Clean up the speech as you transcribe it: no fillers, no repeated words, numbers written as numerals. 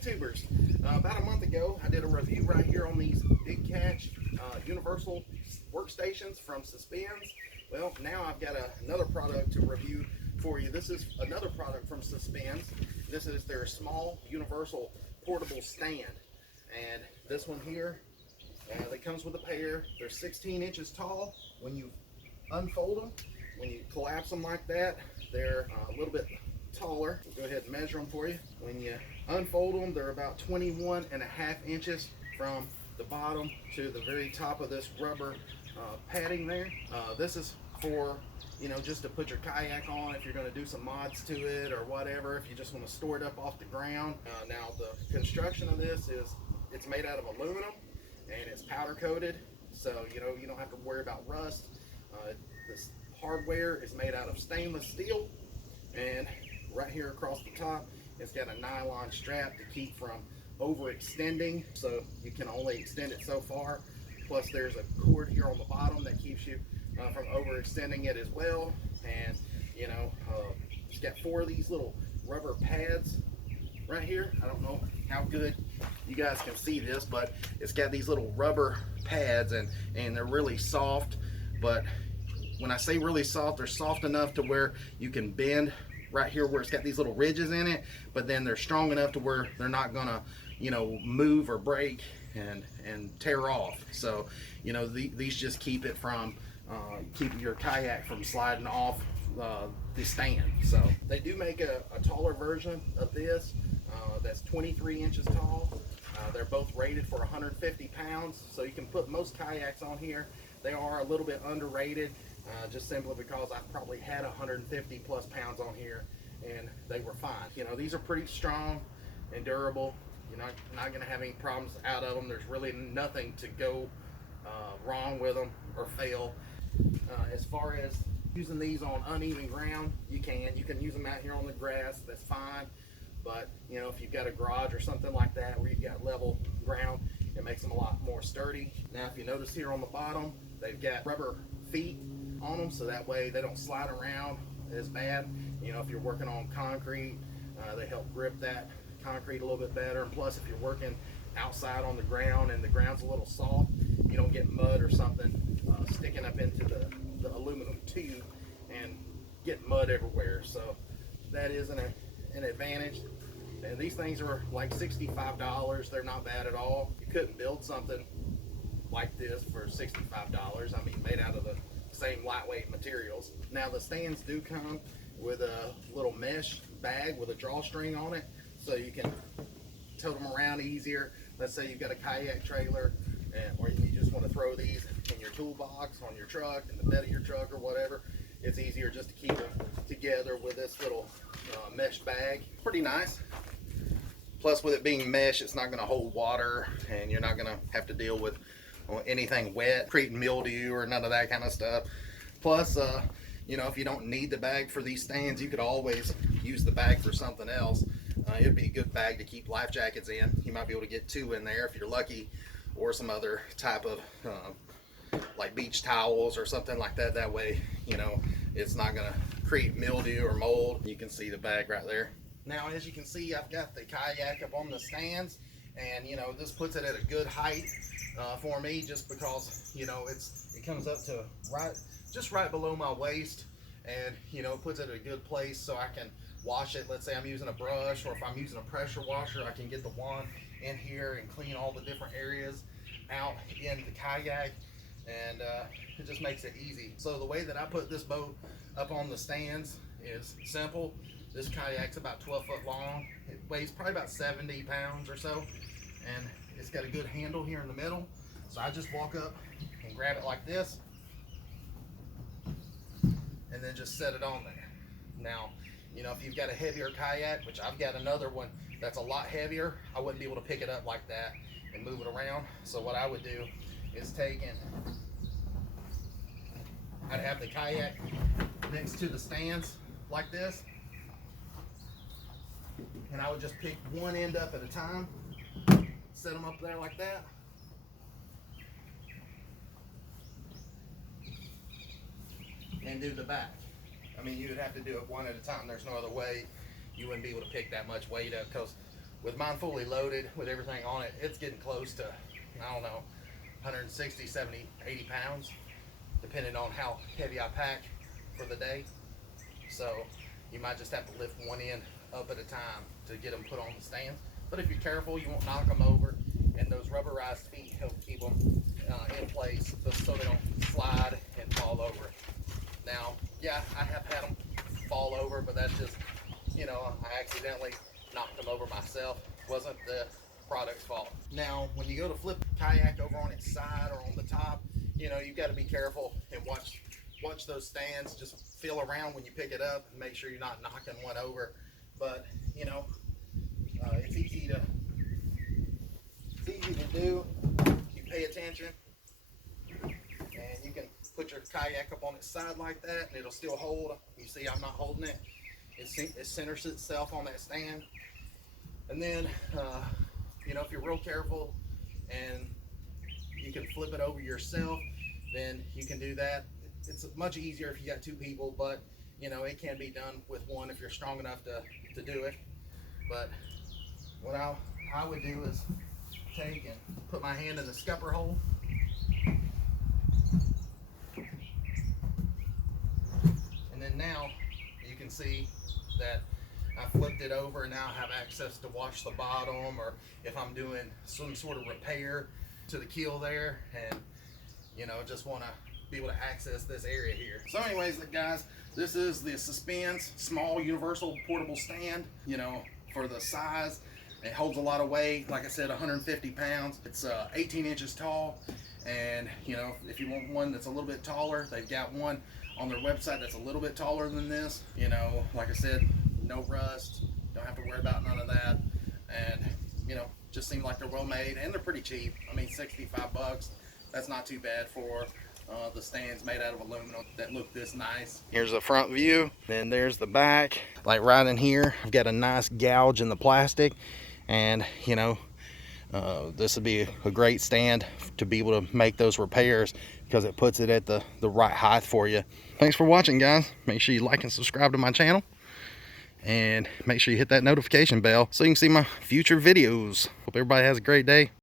YouTubers. About a month ago, I did a review right here on these big catch universal workstations from Suspenz. Well, now I've got another product to review for you. This is another product from Suspenz. This is their small universal portable stand. And this one here, that comes with a pair. They're 16 inches tall. When you unfold them, when you collapse them like that, they're a little bit taller. We'll go ahead and measure them for you. When you unfold them, they're about 21.5 inches from the bottom to the very top of this rubber padding there. This is for, you know, just to put your kayak on if you're going to do some mods to it or whatever, if you just want to store it up off the ground. Now the construction of this is, it's made out of aluminum and it's powder coated, so you know you don't have to worry about rust. This hardware is made out of stainless steel, and right here across the top it's got a nylon strap to keep from overextending, so you can only extend it so far. Plus there's a cord here on the bottom that keeps you from overextending it as well. And you know, it's got 4 of these little rubber pads right here. I don't know how good you guys can see this, but it's got these little rubber pads, and they're really soft. But when I say really soft, they're soft enough to where you can bend right here where it's got these little ridges in it, but then they're strong enough to where they're not gonna, you know, move or break and tear off. So you know, these just keep it from keep your kayak from sliding off the stand. So they do make a taller version of this that's 23 inches tall. They're both rated for 150 pounds, so you can put most kayaks on here. They are a little bit underrated, just simply because I've probably had 150 plus pounds on here and they were fine. You know, these are pretty strong and durable. You're not going to have any problems out of them. There's really nothing to go wrong with them or fail. As far as using these on uneven ground, you can use them out here on the grass. That's fine. But you know, if you've got a garage or something like that where you've got level ground, it makes them a lot more sturdy. Now, if you notice here on the bottom, they've got rubber feet on them, so that way they don't slide around as bad. You know, if you're working on concrete, they help grip that concrete a little bit better. And plus, if you're working outside on the ground and the ground's a little soft, you don't get mud or something sticking up into the aluminum tube and get mud everywhere. So that is an advantage. And these things are like $65. They're not bad at all. You couldn't build something like this for $65. I mean, made out of the same lightweight materials. Now the stands do come with a little mesh bag with a drawstring on it, so you can tote them around easier. Let's say you've got a kayak trailer, or you just want to throw these in your toolbox, on your truck, in the bed of your truck or whatever. It's easier just to keep them together with this little mesh bag. Pretty nice. Plus, with it being mesh, it's not going to hold water, and you're not going to have to deal with anything wet, creating mildew or none of that kind of stuff. Plus, you know, if you don't need the bag for these stands, you could always use the bag for something else. It'd be a good bag to keep life jackets in. You might be able to get 2 in there if you're lucky, or some other type of like beach towels or something like that. That way, you know, it's not going to create mildew or mold. You can see the bag right there. Now, as you can see, I've got the kayak up on the stands, and you know, this puts it at a good height for me, just because, you know, it comes up to just right below my waist, and you know, it puts it at a good place so I can wash it. Let's say I'm using a brush, or if I'm using a pressure washer, I can get the wand in here and clean all the different areas out in the kayak, and it just makes it easy. So the way that I put this boat up on the stands is simple. This kayak's about 12 foot long. It weighs probably about 70 pounds or so, and it's got a good handle here in the middle. So I just walk up and grab it like this, and then just set it on there. Now, you know, if you've got a heavier kayak, which I've got another one that's a lot heavier, I wouldn't be able to pick it up like that and move it around. So what I would do is I'd have the kayak next to the stands like this, and I would just pick one end up at a time, set them up there like that, and do the back. I mean, you would have to do it one at a time. There's no other way. You wouldn't be able to pick that much weight up, because with mine fully loaded with everything on it, it's getting close to, I don't know, 160, 70, 80 pounds, depending on how heavy I pack for the day. So you might just have to lift one end up at a time to get them put on the stands. But if you're careful, you won't knock them over, and those rubberized feet help keep them in place so they don't slide and fall over. Now, yeah, I have had them fall over, but that's just, you know, I accidentally knocked them over myself. It wasn't the product's fault. Now, when you go to flip the kayak over on its side or on the top, you know, you've got to be careful and watch those stands. Just feel around when you pick it up and make sure you're not knocking one over. But, you know, it's easy to do. You pay attention, and you can put your kayak up on its side like that, and it'll still hold. You see, I'm not holding it. It centers itself on that stand. And then, you know, if you're real careful and you can flip it over yourself, then you can do that. It's much easier if you got two people, but you know, it can be done with one if you're strong enough to do it. But what I would do is take and put my hand in the scupper hole, and then now you can see that I flipped it over, and now I have access to watch the bottom, or if I'm doing some sort of repair to the keel there, and you know, just want to be able to access this area here. So anyways, guys, this is the Suspenz small universal portable stand. You know, for the size, it holds a lot of weight. Like I said, 150 pounds. It's 18 inches tall, and you know, if you want one that's a little bit taller, they've got one on their website that's a little bit taller than this. You know, like I said, no rust, don't have to worry about none of that, and you know, just seem like they're well made, and they're pretty cheap. I mean, 65 bucks, that's not too bad for the stands made out of aluminum that look this nice. Here's the front view, then there's the back. Like right in here, I've got a nice gouge in the plastic, and you know, this would be a great stand to be able to make those repairs, because it puts it at the right height for you. Thanks for watching, guys. Make sure you like and subscribe to my channel, and make sure you hit that notification bell so you can see my future videos. Hope everybody has a great day.